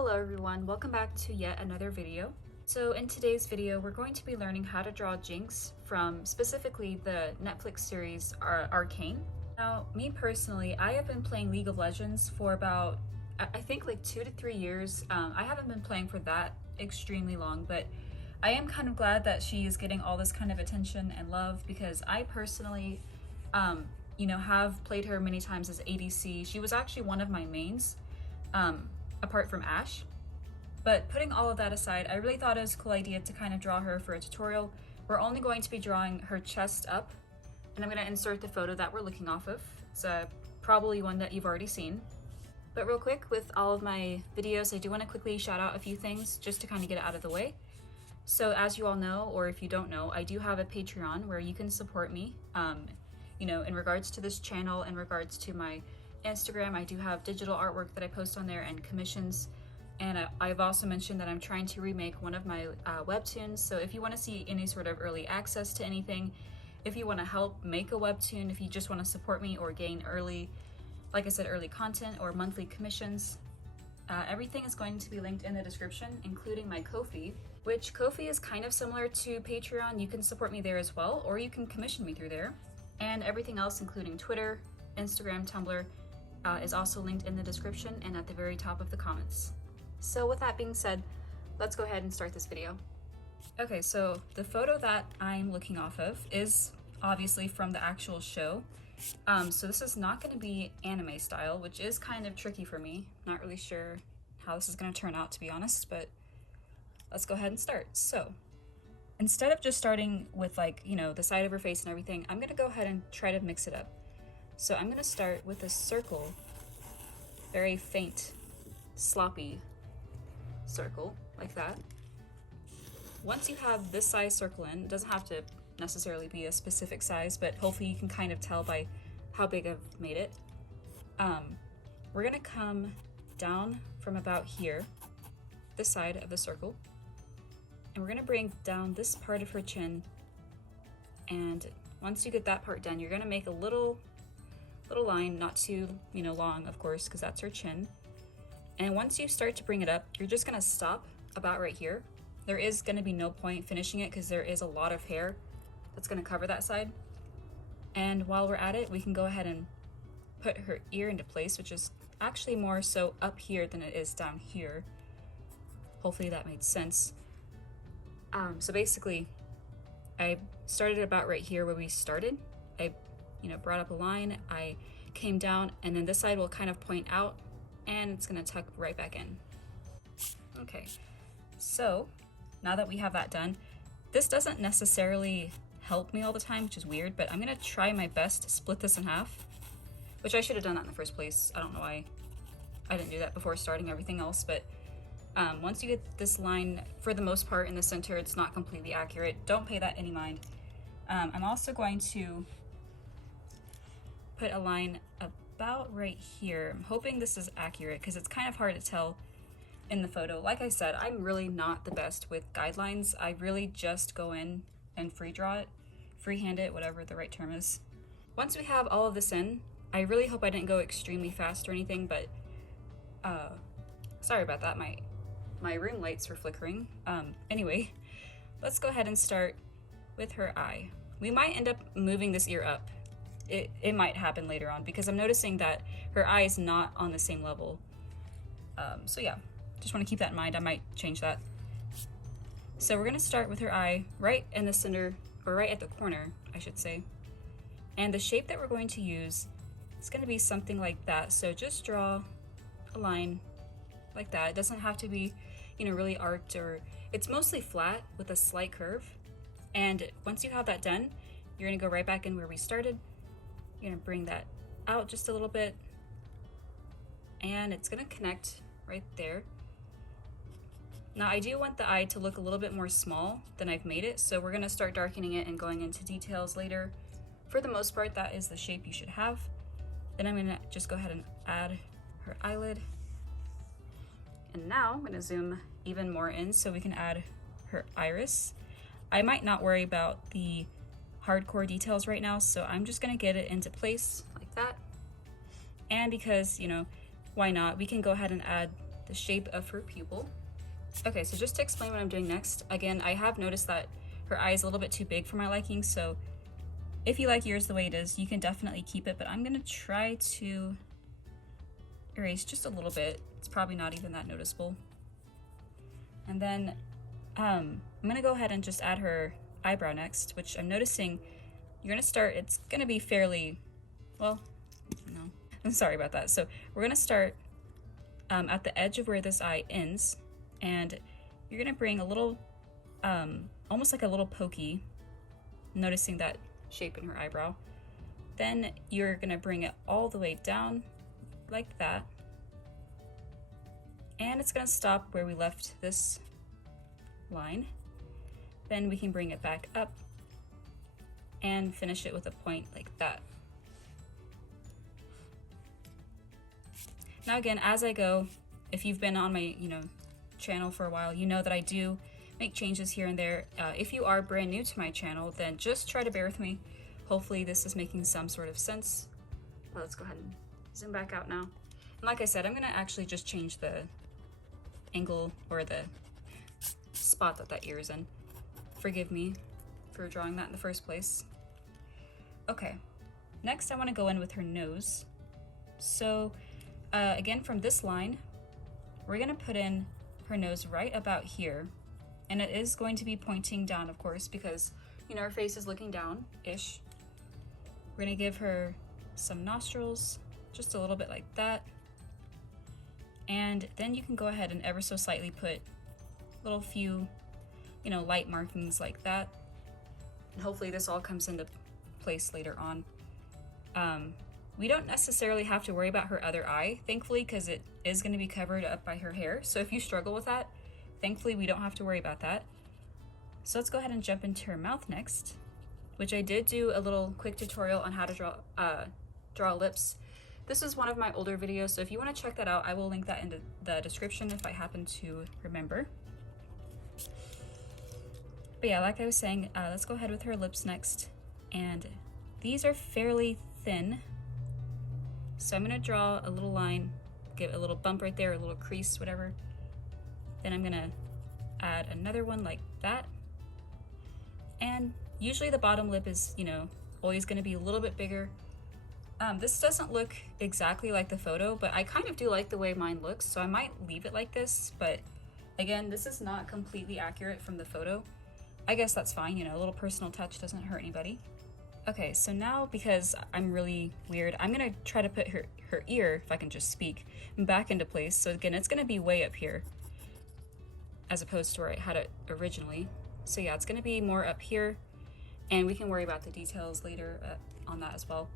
Hello everyone, welcome back to yet another video. So in today's video, we're going to be learning how to draw Jinx from specifically the Netflix series Arcane. Now, me personally, I have been playing League of Legends for about, I think like 2 to 3 years. I haven't been playing for that extremely long, but I am kind of glad that she is getting all this kind of attention and love because I personally, have played her many times as ADC. She was actually one of my mains. Apart from Ashe. But putting all of that aside, I really thought it was a cool idea to kind of draw her for a tutorial. We're only going to be drawing her chest up, and I'm going to insert the photo that we're looking off of. It's probably one that you've already seen. But real quick, with all of my videos, I do want to quickly shout out a few things just to kind of get it out of the way. So as you all know, or if you don't know, I do have a Patreon where you can support me, in regards to this channel, in regards to my Instagram. I do have digital artwork that I post on there and commissions, and I've also mentioned that I'm trying to remake one of my webtoons. So if you want to see any sort of early access to anything, if you want to help make a webtoon, if you just want to support me or gain early, like I said, early content or monthly commissions, everything is going to be linked in the description, including my Ko-fi, which Ko-fi is kind of similar to Patreon. You can support me there as well, or you can commission me through there, and everything else including Twitter, Instagram, Tumblr, is also linked in the description and at the very top of the comments. So with that being said, let's go ahead and start this video. Okay, so the photo that I'm looking off of is obviously from the actual show. So this is not going to be anime style, which is kind of tricky for me. Not really sure how this is going to turn out, to be honest, but let's go ahead and start. So instead of just starting with the side of her face and everything, I'm going to go ahead and try to mix it up. So I'm going to start with a circle, very faint, sloppy circle, like that. Once you have this size circle in, it doesn't have to necessarily be a specific size, but hopefully you can kind of tell by how big I've made it. We're going to come down from about here, this side of the circle, and we're going to bring down this part of her chin, and once you get that part done, you're going to make a little line, not too long, of course, because that's her chin. And once you start to bring it up, you're just going to stop about right here. There is going to be no point finishing it because there is a lot of hair that's going to cover that side. And while we're at it, we can go ahead and put her ear into place, which is actually more so up here than it is down here. Hopefully that made sense. So basically, I started about right here where we started. I brought up a line, I came down, and then this side will kind of point out, and it's gonna tuck right back in. Okay, so now that we have that done, this doesn't necessarily help me all the time, which is weird, but I'm gonna try my best to split this in half, which I should have done that in the first place. I don't know why I didn't do that before starting everything else, but once you get this line, for the most part in the center, it's not completely accurate. Don't pay that any mind. I'm also going to put a line about right here. I'm hoping this is accurate because it's kind of hard to tell in the photo. Like I said, I'm really not the best with guidelines. I really just go in and freehand it, whatever the right term is. Once we have all of this in, I really hope I didn't go extremely fast or anything, but sorry about that. My room lights were flickering. Anyway, let's go ahead and start with her eye. We might end up moving this ear up. It might happen later on because I'm noticing that her eye is not on the same level. So yeah, just want to keep that in mind. I might change that. So we're going to start with her eye right in the center, or right at the corner, I should say. And the shape that we're going to use is going to be something like that. So just draw a line like that. It doesn't have to be, really arced, or it's mostly flat with a slight curve. And once you have that done, you're going to go right back in where we started. You're gonna bring that out just a little bit, and it's gonna connect right there. Now I do want the eye to look a little bit more small than I've made it, so we're gonna start darkening it and going into details later. For the most part, that is the shape you should have. Then I'm gonna just go ahead and add her eyelid. And now I'm gonna zoom even more in so we can add her iris. I might not worry about the hardcore details right now, so I'm just gonna get it into place like that. And because, why not, we can go ahead and add the shape of her pupil. Okay, so just to explain what I'm doing next, again, I have noticed that her eye is a little bit too big for my liking, so if you like yours the way it is, you can definitely keep it, but I'm gonna try to erase just a little bit. It's probably not even that noticeable. And then I'm gonna go ahead and just add her eyebrow next, which I'm noticing you're gonna start, it's gonna be fairly, well, no, I'm sorry about that. So we're gonna start at the edge of where this eye ends, and you're gonna bring a little, almost like a little pokey, noticing that shape in her eyebrow. Then you're gonna bring it all the way down like that. And it's gonna stop where we left this line. Then we can bring it back up and finish it with a point like that. Now again, as I go, if you've been on my channel for a while, you know that I do make changes here and there. If you are brand new to my channel, then just try to bear with me. Hopefully this is making some sort of sense. But let's go ahead and zoom back out now. And like I said, I'm gonna actually just change the angle or the spot that ear is in. Forgive me for drawing that in the first place. Okay, next I want to go in with her nose. So again, from this line, we're gonna put in her nose right about here, and it is going to be pointing down, of course, because her face is looking down-ish. We're gonna give her some nostrils, just a little bit like that. And then you can go ahead and ever so slightly put little few, light markings like that. And hopefully this all comes into place later on. We don't necessarily have to worry about her other eye, thankfully, because it is going to be covered up by her hair. So if you struggle with that, thankfully we don't have to worry about that. So let's go ahead and jump into her mouth next, which I did do a little quick tutorial on how to draw lips. This is one of my older videos, so if you want to check that out, I will link that in the description if I happen to remember. But yeah, like I was saying, let's go ahead with her lips next. And these are fairly thin. So I'm gonna draw a little line, give a little bump right there, a little crease, whatever. Then I'm gonna add another one like that. And usually the bottom lip is, always gonna be a little bit bigger. This doesn't look exactly like the photo, but I kind of do like the way mine looks, so I might leave it like this, but again, this is not completely accurate from the photo. I guess that's fine, a little personal touch doesn't hurt anybody. Okay, so now, because I'm really weird, I'm gonna try to put her ear, if I can just speak, back into place. So again, it's gonna be way up here, as opposed to where I had it originally. So yeah, it's gonna be more up here, and we can worry about the details later on that as well.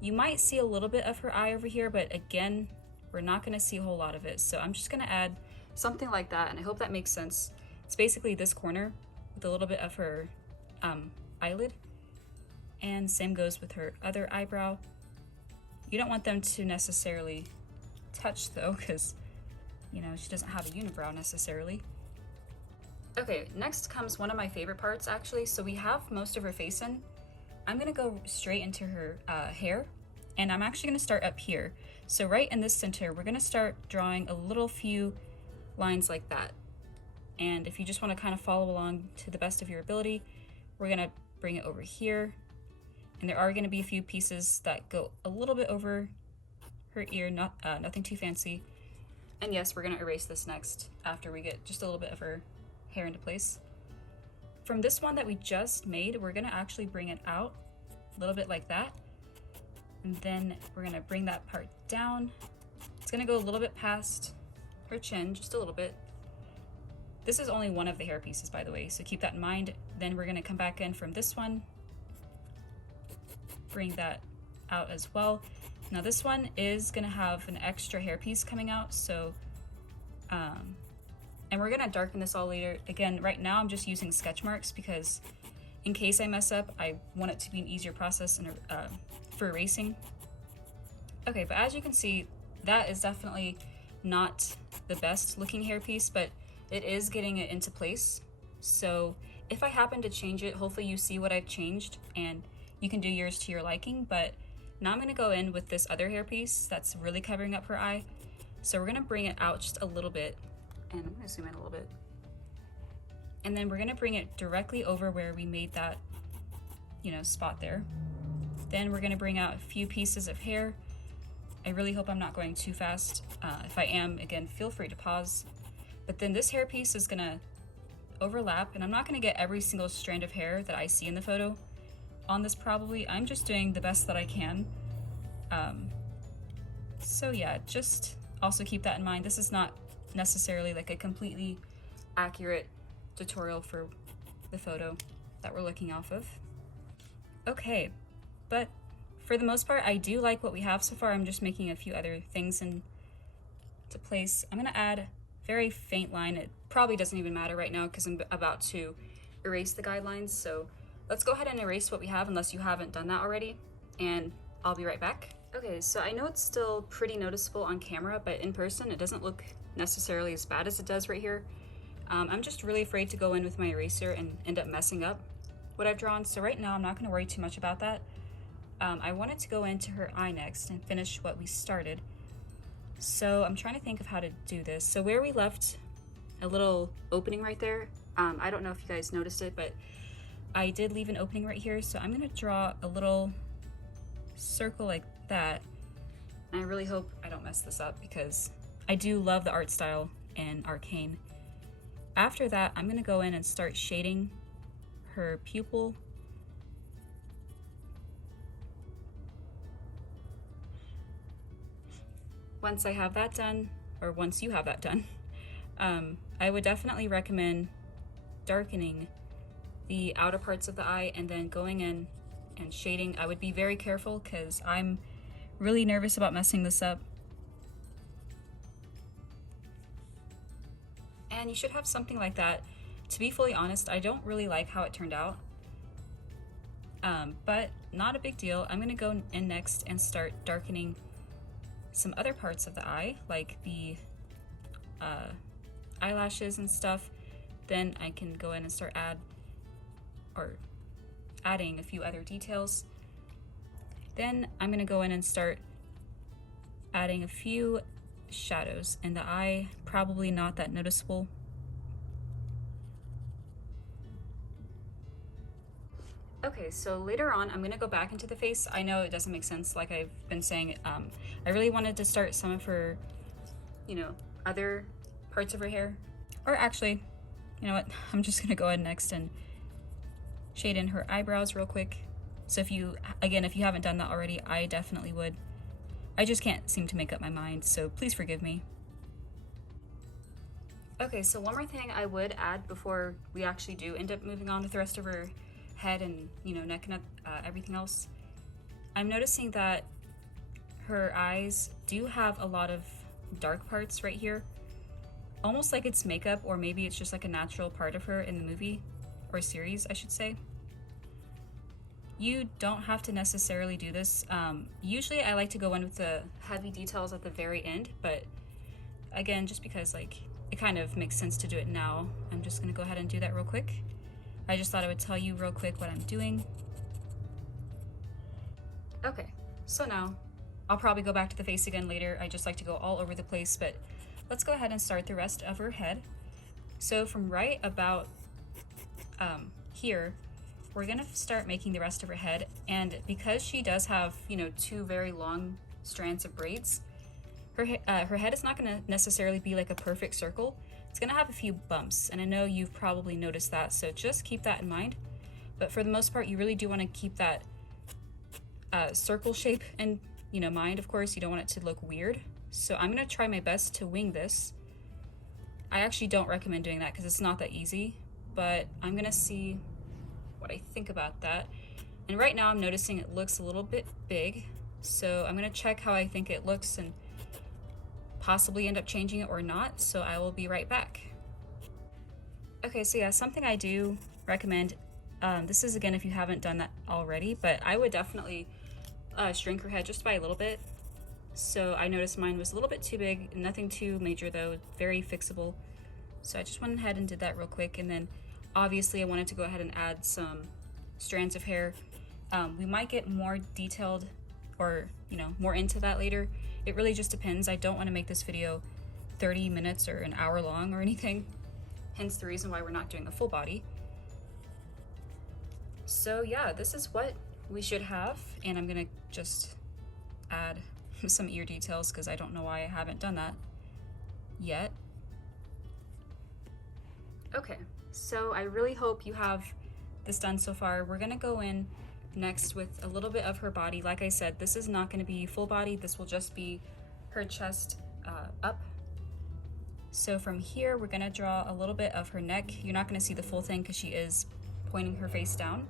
You might see a little bit of her eye over here, but again, we're not gonna see a whole lot of it. So I'm just gonna add something like that, and I hope that makes sense. It's basically this corner with a little bit of her eyelid, and same goes with her other eyebrow. You don't want them to necessarily touch though, because she doesn't have a unibrow necessarily. Okay, next comes one of my favorite parts actually. So we have most of her face in. I'm gonna go straight into her hair, and I'm actually gonna start up here. So right in this center, we're gonna start drawing a little few lines like that. And if you just wanna kind of follow along to the best of your ability, we're gonna bring it over here. And there are gonna be a few pieces that go a little bit over her ear, nothing too fancy. And yes, we're gonna erase this next after we get just a little bit of her hair into place. From this one that we just made, we're gonna actually bring it out a little bit like that. And then we're gonna bring that part down. It's gonna go a little bit past her chin, just a little bit. This is only one of the hair pieces, by the way, so keep that in mind. Then we're gonna come back in from this one, bring that out as well. Now this one is gonna have an extra hair piece coming out, so and we're gonna darken this all later. Again, right now I'm just using sketch marks because in case I mess up, I want it to be an easier process for erasing. Okay, but as you can see, that is definitely not the best looking hair piece, but it is getting it into place. So if I happen to change it, hopefully you see what I've changed and you can do yours to your liking. But now I'm gonna go in with this other hair piece that's really covering up her eye. So we're gonna bring it out just a little bit, and I'm gonna zoom in a little bit. And then we're gonna bring it directly over where we made that, you know, spot there. Then we're gonna bring out a few pieces of hair. I really hope I'm not going too fast. If I am, again, feel free to pause. But then this hair piece is gonna overlap, and I'm not gonna get every single strand of hair that I see in the photo on this probably. I'm just doing the best that I can. So yeah, just also keep that in mind. This is not necessarily like a completely accurate tutorial for the photo that we're looking off of. Okay, but for the most part, I do like what we have so far. I'm just making a few other things into place. I'm gonna add a very faint line. It probably doesn't even matter right now because I'm about to erase the guidelines. So let's go ahead and erase what we have unless you haven't done that already, and I'll be right back. Okay, so I know it's still pretty noticeable on camera, but in person it doesn't look necessarily as bad as it does right here. I'm just really afraid to go in with my eraser and end up messing up what I've drawn. So right now I'm not gonna worry too much about that. I wanted to go into her eye next and finish what we started. So I'm trying to think of how to do this. So where we left a little opening right there, I don't know if you guys noticed it, but I did leave an opening right here. So I'm gonna draw a little circle like that. And I really hope I don't mess this up because I do love the art style in Arcane. After that, I'm gonna go in and start shading her pupil. Once I have that done, or once you have that done, I would definitely recommend darkening the outer parts of the eye and then going in and shading. I would be very careful because I'm really nervous about messing this up. And you should have something like that. To be fully honest, I don't really like how it turned out, but not a big deal. I'm gonna go in next and start darkening some other parts of the eye, like the eyelashes and stuff. Then I can go in and start adding a few other details. Then I'm gonna go in and start adding a few shadows in the eye, probably not that noticeable. Okay, so later on, I'm gonna go back into the face. I know it doesn't make sense, like I've been saying. I really wanted to start some of her, you know, other parts of her hair. Or actually, you know what? I'm just gonna go ahead next and shade in her eyebrows real quick. So if you haven't done that already, I definitely would. I just can't seem to make up my mind, so please forgive me. Okay, so one more thing I would add before we actually do end up moving on with the rest of her head and, you know, neck and everything else. I'm noticing that her eyes do have a lot of dark parts right here, almost like it's makeup, or maybe it's just like a natural part of her in the movie or series, I should say. You don't have to necessarily do this. Usually I like to go in with the heavy details at the very end, but again, just because like it kind of makes sense to do it now, I'm just gonna go ahead and do that real quick. I just thought I would tell you real quick what I'm doing. Okay, so now I'll probably go back to the face again later. I just like to go all over the place, but let's go ahead and start the rest of her head. So from right about here, we're gonna start making the rest of her head. And because she does have, you know, two very long strands of braids, her head is not gonna necessarily be like a perfect circle. It's gonna have a few bumps, and I know you've probably noticed that, so just keep that in mind. But for the most part, you really do wanna keep that circle shape in, you know, mind. Of course, you don't want it to look weird. So I'm gonna try my best to wing this. I actually don't recommend doing that because it's not that easy, but I'm gonna see what I think about that. And right now I'm noticing it looks a little bit big, so I'm gonna check how I think it looks and possibly end up changing it or not, so I will be right back. Okay, so yeah, something I do recommend, this is again if you haven't done that already, but I would definitely shrink her head just by a little bit. So I noticed mine was a little bit too big, nothing too major though, very fixable. So I just went ahead and did that real quick, and then obviously I wanted to go ahead and add some strands of hair. We might get more detailed or, you know, more into that later. it really just depends. I don't want to make this video 30 minutes or an hour long or anything, hence the reason why we're not doing a full body. So yeah, this is what we should have, and I'm gonna just add some ear details because I don't know why I haven't done that yet. Okay, so I really hope you have this done so far. We're gonna go in next with a little bit of her body. Like I said, this is not gonna be full body, this will just be her chest up. So from here, we're gonna draw a little bit of her neck. You're not gonna see the full thing because she is pointing her face down.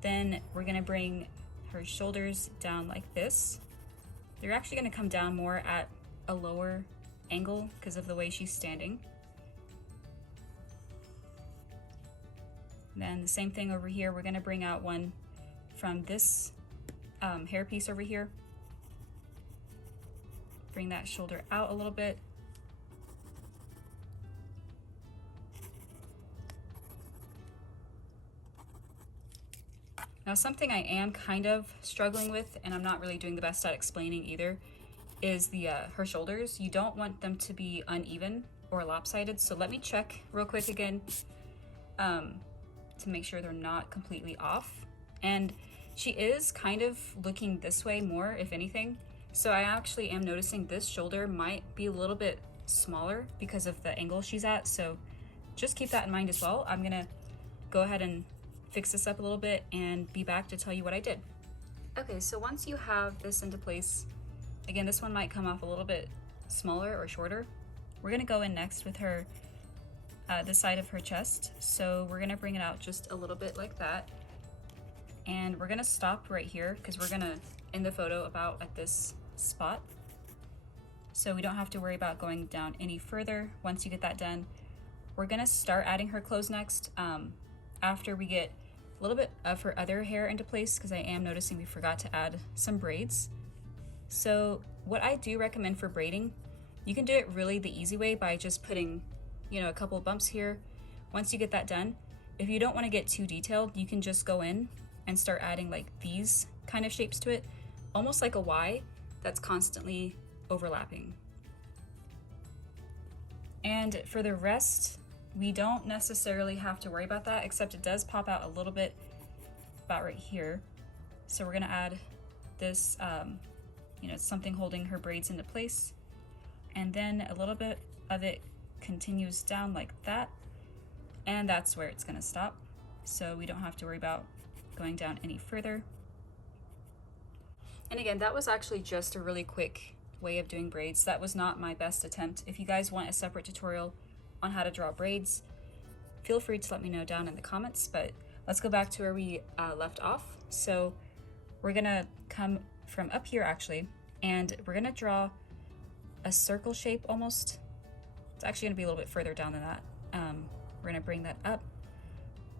Then we're gonna bring her shoulders down like this. They're actually gonna come down more at a lower angle because of the way she's standing. Then the same thing over here, we're gonna bring out one from this hair piece over here. Bring that shoulder out a little bit. Now something I am kind of struggling with, and I'm not really doing the best at explaining either, is the her shoulders. You don't want them to be uneven or lopsided, so let me check real quick again to make sure they're not completely off. And she is kind of looking this way more, if anything, so I actually am noticing this shoulder might be a little bit smaller because of the angle she's at, so just keep that in mind as well. I'm gonna go ahead and fix this up a little bit and be back to tell you what I did. Okay, so once you have this into place, again, this one might come off a little bit smaller or shorter. We're gonna go in next with her, the side of her chest. So we're gonna bring it out just a little bit like that. And we're gonna stop right here because we're gonna end the photo about at this spot. So we don't have to worry about going down any further. Once you get that done, we're gonna start adding her clothes next after we get a little bit of her other hair into place, because I am noticing we forgot to add some braids. So what I do recommend for braiding, you can do it really the easy way by just putting, you know, a couple of bumps here. Once you get that done, if you don't want to get too detailed, you can just go in and start adding like these kind of shapes to it, almost like a Y that's constantly overlapping. And for the rest, we don't necessarily have to worry about that, except it does pop out a little bit about right here. So we're gonna add this, you know, something holding her braids into place. And then a little bit of it continues down like that. And that's where it's gonna stop. So we don't have to worry about going down any further. And again, that was actually just a really quick way of doing braids. That was not my best attempt. If you guys want a separate tutorial on how to draw braids, feel free to let me know down in the comments, but let's go back to where we left off. So we're gonna come from up here actually, and we're gonna draw a circle shape almost. It's actually gonna be a little bit further down than that. We're gonna bring that up.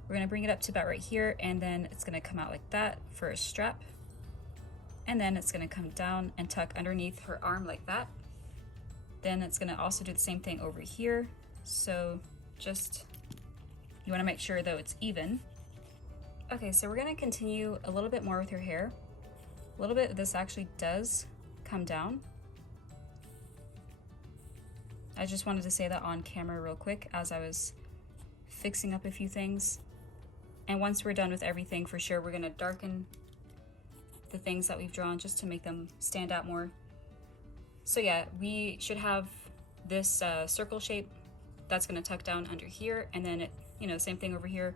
We're gonna bring it up to about right here, and then it's gonna come out like that for a strap. And then it's gonna come down and tuck underneath her arm like that. Then it's gonna also do the same thing over here. So just, you wanna make sure though it's even. Okay, so we're gonna continue a little bit more with her hair. A little bit of this actually does come down. I just wanted to say that on camera real quick as I was fixing up a few things. And once we're done with everything, for sure, we're gonna darken the things that we've drawn just to make them stand out more. So yeah, we should have this circle shape that's gonna tuck down under here, and then it, you know, same thing over here.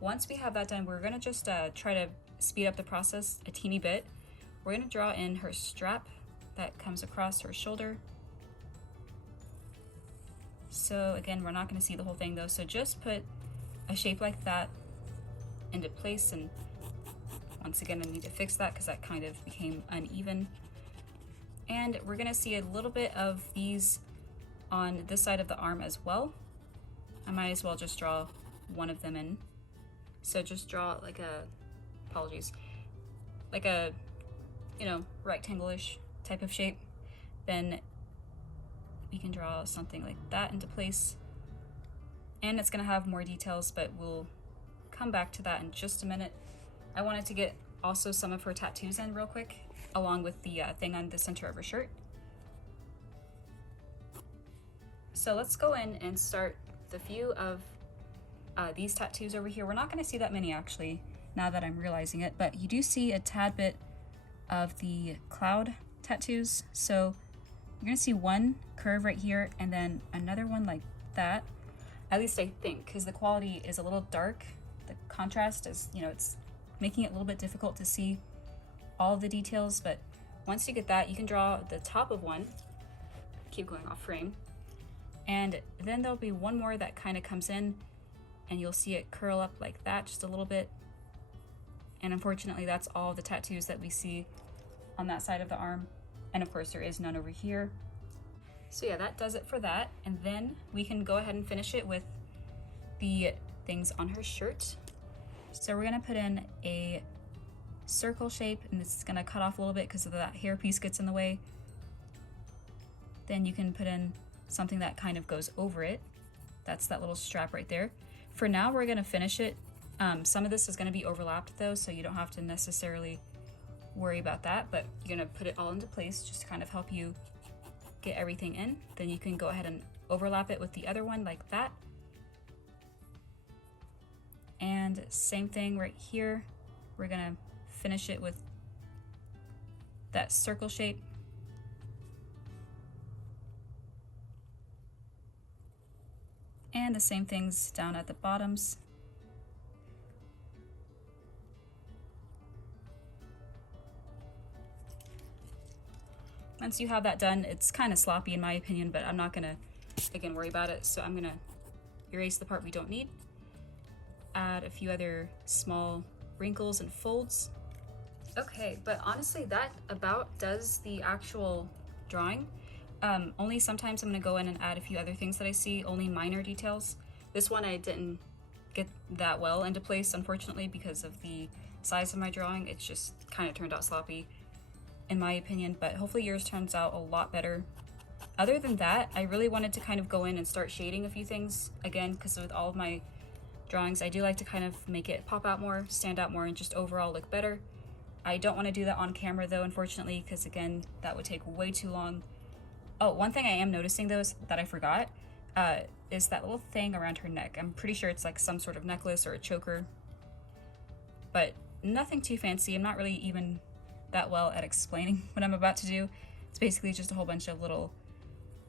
Once we have that done, we're gonna just try to speed up the process a teeny bit. We're gonna draw in her strap that comes across her shoulder. So again, we're not gonna see the whole thing though, so just put a shape like that into place. And once again, I need to fix that because that kind of became uneven. And we're gonna see a little bit of these on this side of the arm as well. I might as well just draw one of them in. So just draw like a, apologies, like a, you know, rectangle-ish type of shape. Then we can draw something like that into place. And it's gonna have more details, but we'll come back to that in just a minute. I wanted to get also some of her tattoos in real quick. along with the thing on the center of her shirt. So let's go in and start with a few of these tattoos over here. We're not going to see that many actually, now that I'm realizing it, but you do see a tad bit of the cloud tattoos. So you're going to see one curve right here and then another one like that. At least I think, because the quality is a little dark. The contrast is, you know, it's making it a little bit difficult to see all of the details, but once you get that, you can draw the top of one. Keep going off frame. And then there'll be one more that kind of comes in and you'll see it curl up like that just a little bit. And unfortunately, that's all the tattoos that we see on that side of the arm. And of course, there is none over here. So yeah, that does it for that. And then we can go ahead and finish it with the things on her shirt. So we're gonna put in a circle shape, and this is gonna cut off a little bit because of that hair piece gets in the way. Then you can put in something that kind of goes over it. That's that little strap right there. For now, we're gonna finish it. Some of this is gonna be overlapped though, so you don't have to necessarily worry about that, but you're gonna put it all into place just to kind of help you get everything in. Then you can go ahead and overlap it with the other one like that. And same thing right here. We're gonna finish it with that circle shape. And the same things down at the bottoms. Once you have that done, it's kind of sloppy in my opinion, but I'm not gonna, again, worry about it. So I'm gonna erase the part we don't need. Add a few other small wrinkles and folds. Okay, but honestly, that about does the actual drawing. Only sometimes I'm gonna go in and add a few other things that I see, only minor details. This one I didn't get that well into place, unfortunately, because of the size of my drawing. It's just kind of turned out sloppy, in my opinion, but hopefully yours turns out a lot better. Other than that, I really wanted to kind of go in and start shading a few things, again, because with all of my drawings, I do like to kind of make it pop out more, stand out more, and just overall look better. I don't want to do that on camera though, unfortunately, because again, that would take way too long. Oh, one thing I am noticing though is that I forgot, is that little thing around her neck. I'm pretty sure it's like some sort of necklace or a choker, but nothing too fancy. I'm not really even that well at explaining what I'm about to do. It's basically just a whole bunch of little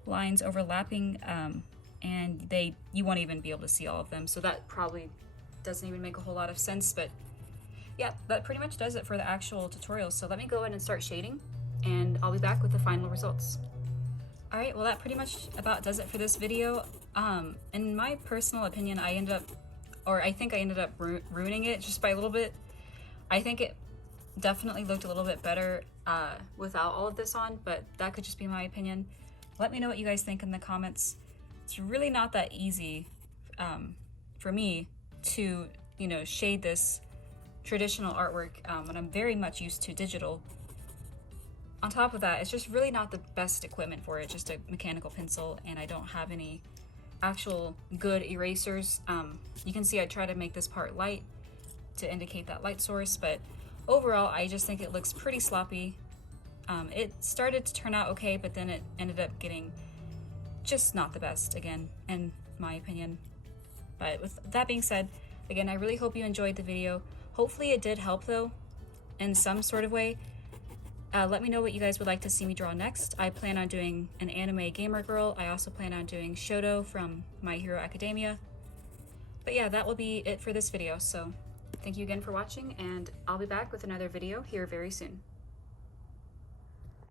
lines overlapping, and you won't even be able to see all of them, so that probably doesn't even make a whole lot of sense. But yeah, that pretty much does it for the actual tutorial. So let me go in and start shading, and I'll be back with the final results. Alright, well that pretty much about does it for this video. In my personal opinion, I think I ended up ruining it just by a little bit. I think it definitely looked a little bit better without all of this on, but that could just be my opinion. Let me know what you guys think in the comments. It's really not that easy for me to, you know, shade this traditional artwork when I'm very much used to digital. On top of that, it's just really not the best equipment for it, just a mechanical pencil, and I don't have any actual good erasers. You can see I try to make this part light to indicate that light source, but overall I just think it looks pretty sloppy. It started to turn out okay, but then it ended up getting just not the best, again, in my opinion. But with that being said, again, I really hope you enjoyed the video. Hopefully it did help though, in some sort of way. Let me know what you guys would like to see me draw next. I plan on doing an anime gamer girl. I also plan on doing Shoto from My Hero Academia. But yeah, that will be it for this video. So thank you again for watching, and I'll be back with another video here very soon.